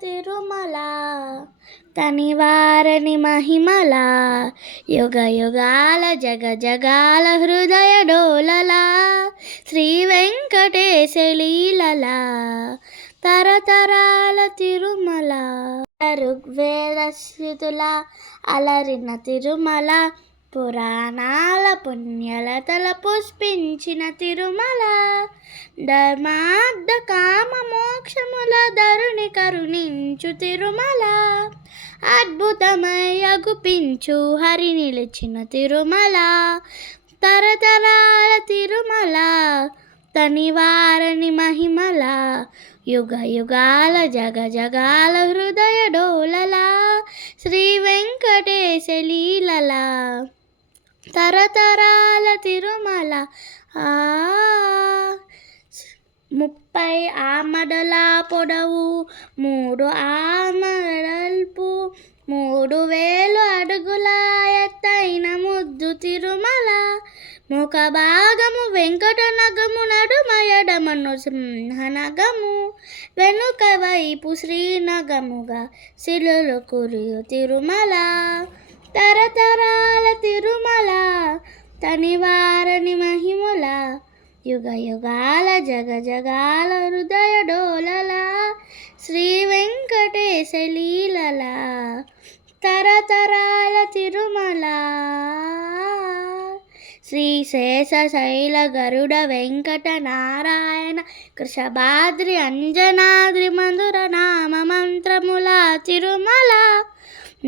తిరుమల తనివారని మహిమల యుగ యుగాల జగ జగాల హృదయ డోలలా శ్రీ వెంకటేశ లీలల తరతరాల తిరుమల ఋగ్వేద స్థితుల అలరిన తిరుమల పురాణాల పుణ్యలతల పుష్పించిన తిరుమల ధర్మార్థ కామ మోక్షముల ధరుని కరుణించు తిరుమల అద్భుతమై అగుపించు హరి నిలిచిన తిరుమల తరతరాల తిరుమల తనివారని మహిమల యుగ యుగాల జగ జగాల హృదయ డోలలా శ్రీ వెంకటేశ లీలల తరతరాల తిరుమల 30 ఆమడల పొడవు 3 ఆమడల్పు 3000 అడుగుల ఎత్తైన ముద్దు తిరుమల ముఖ భాగము వెంకట నగము నడుమ ఎడమను సింహనగము వెనుక వైపు శ్రీనగముగా శిలులు కురియు తిరుమల తరతరాల తిరుమల తనివారని మహిమల యుగ యుగాల జగ జగాల హృదయ డోలల శ్రీ వెంకటేశ లీలల తరతరాల తిరుమల శ్రీ శేషశైల గరుడ వెంకట నారాయణ కృషభాద్రి అంజనాద్రి మధుర నామ మంత్రముల తిరుమల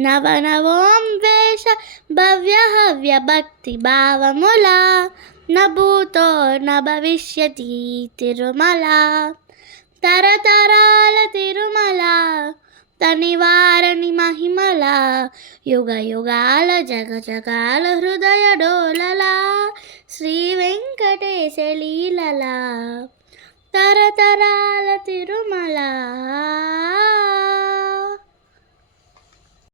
నవనవోం వేష భవ్య హవ్య భక్తి భావముల నభూతో న భవిష్యతి తిరుమల తరతరాల తిరుమల తనివారని మహిమల యుగ యుగాల జగ జగాల హృదయ డోలలా శ్రీ వెంకటేశ లీలల తరతరాల